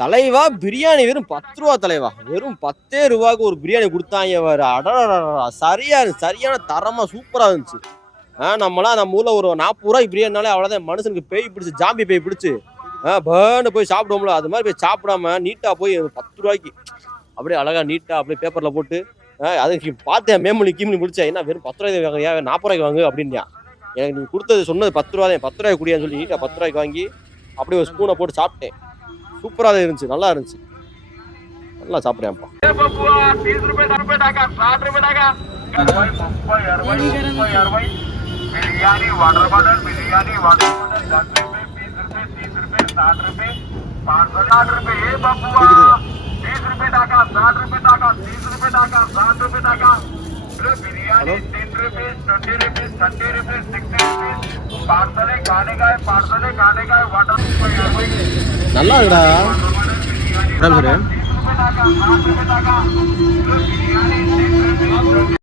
தலைவா பிரியாணி வெறும் 10 ரூபா தலைவா. வெறும் 10 ரூபாய்க்கு ஒரு பிரியாணி குடுத்தாய்ங்க பாரு. அடடடடா! சரியான தரமா சூப்பரா இருந்துச்சு. நம்மலாம் நம்ம ஊர்ல ஒரு 40 ரூபாய்க்கு பிரியாணினாலே அவ்வளோதான் மனுஷனுக்கு பேய் பிடிச்சு, ஜாம்பி பேய் பிடிச்சு பேர்ன்னு போய் சாப்பிடுவோம்ல. அது மாதிரி போய் சாப்பிடாம நீட்டா போய் 10 ரூபாய்க்கு அப்படியே அழகா நீட்டா அப்படியே பேப்பர்ல போட்டு அதுக்கு பார்த்தேன் மேமொழி கீமொழி முடிச்சேன். என்ன வெறும் 10 ரூபாய்க்கு வாங்க, ஏன் 40 ரூபாய்க்கு வாங்கு அப்படின்னா. எனக்கு நீ கொடுத்தது சொன்னது 10 ரூபா தான், 10 ரூபாய்க்கு குடியான்னு சொல்லி நீட்டா 10 ரூபாய்க்கு வாங்கி அப்படியே ஒரு ஸ்பூனை போட்டு சாப்பிட்டேன். சூப்பரா இருந்துச்சு, நல்லா இருந்துச்சு. நல்லா சாப்பிட்றேன்ப்பா. बिरयानी वाटर बॉटल 10 रुपए 20 रुपए 60 रुपए 60 रुपए ये बबुआ 20 रुपए टाका 60 रुपए टाका 30 रुपए टाका 60 रुपए टाका बिरयानी 10 रुपए 20 रुपए 30 रुपए 60 रुपए पार्सल है खाने का है वाटर நல்லா இருக்குடா. 30 रुपए टाका 60 रुपए टाका